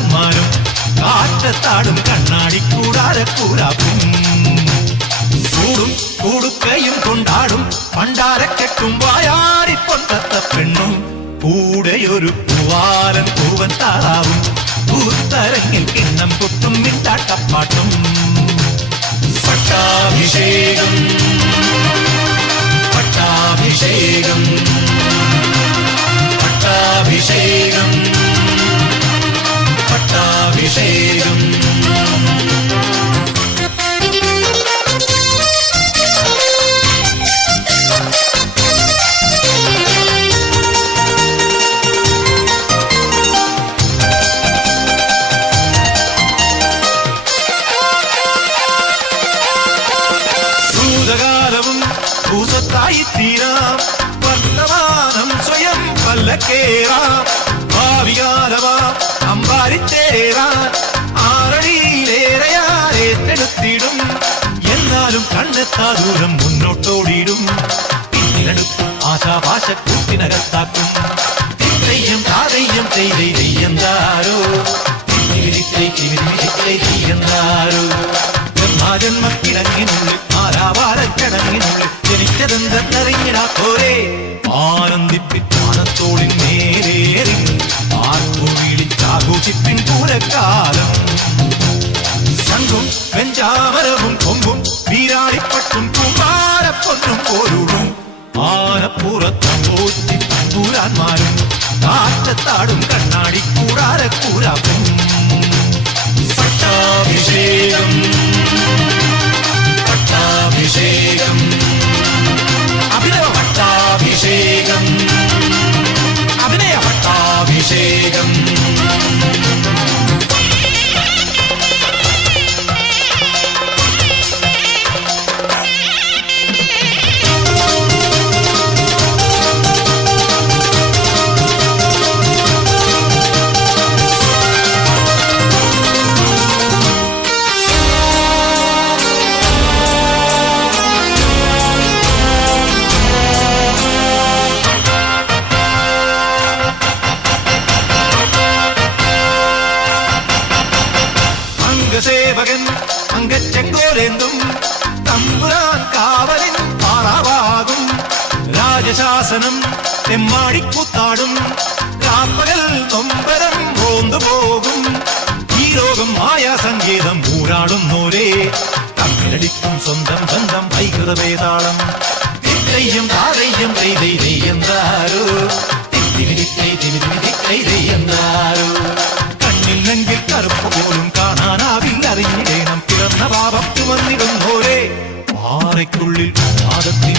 തമ്പുരാന്മാരും കാറ്റത്താടും കണ്ണാടി കൂടാരക്കൂരാക്കും ചൂടും കൂടുക്കയും കൊണ്ടാടും പണ്ടാരക്കെട്ടും വായാടിപ്പൊട്ടത്ത പെണ്ണും കൂടെയൊരു പൂവാലൻ പൂവൻ താറാവും പൂത്തരങ്ങിൽ കിണ്ണം പൊട്ടും മിണ്ടാട്ടപ്പാട്ടും പട്ടാഭിഷേകം പട്ടാഭിഷേകം പട്ടാഭിഷേകം പട്ടാഭിഷേകം ഭൂതകാലവും ഭൂതത്തായി തീരാം വർത്തമാനം സ്വയം പല്ലക്കേറാം ഭാവികാലമാ അമ്പാരിത്തേറാൻ ആറടിയിലേറെയാരേറ്റെടുത്തിടും എന്നാലും കണ്ടെത്താ ദൂരം മുന്നോട്ടോടിയിടും പിന്നിലെടുക്കും ആശാഭാഷക്കൂട്ടിനകത്താക്കും തെയ്യം താതെയ്യം തെയ്യെന്താരോ തെയ്യെന്താരോ ജന്മക്കിടങ്ങിനുള്ളിൽ ആരാവാരക്കിടങ്ങിനുള്ളിൽ ജനിച്ചതെന്തെന്നറിഞ്ഞിടാ പോരെ ആനന്ദിപ്പിച്ചാനത്തോളിൻ നേരേറി ആർപ്പുവിളിച്ചാഘോഷിപ്പിൻ പൂരക്കാലം ശംഖും വെഞ്ചാമരവും കൊമ്പും വീരാളിപ്പട്ടും കുമാരപ്പൊന്നും പോരുടും ആനപ്പുറത്തും പോറ്റി തമ്പുരാന്മാരും കാറ്റത്താടും കണ്ണാടി കൂടാരക്കൂരാക്കും പട്ടാഭിഷേകം പട്ടാഭിഷേകം അഭിനയ പട്ടാഭിഷേകം അഭിനയ പട്ടാഭിഷേകം സേവകൻ അംഗച്ചെങ്കോലെന്തും തമ്പുരാൻ കാവലിൻ പാറാവാകും രാജശാസനം തെമ്മാടിക്കൂത്താടും രാപ്പകൽ നൊമ്പരം റോന്തുപോകും ഈ ലോകം മായാസങ്കേതം ഊരാടുന്നോരേ തമ്മിലടിക്കും സ്വന്തം ബന്ധം വൈകൃതവേതാളം തെയ്യം താരയ്യം തെയ്യെന്താരോ തെയ്യെന്താരോ കണ്ണില്ലെങ്കിൽ കറുപ്പ് പോലും കാണാനാവില്ലറിഞ്ഞിടേണം പിറന്ന പാപത്തു വന്നിടുന്നോരേ പാറയ്ക്കുള്ളിൽ നാദത്തിൻ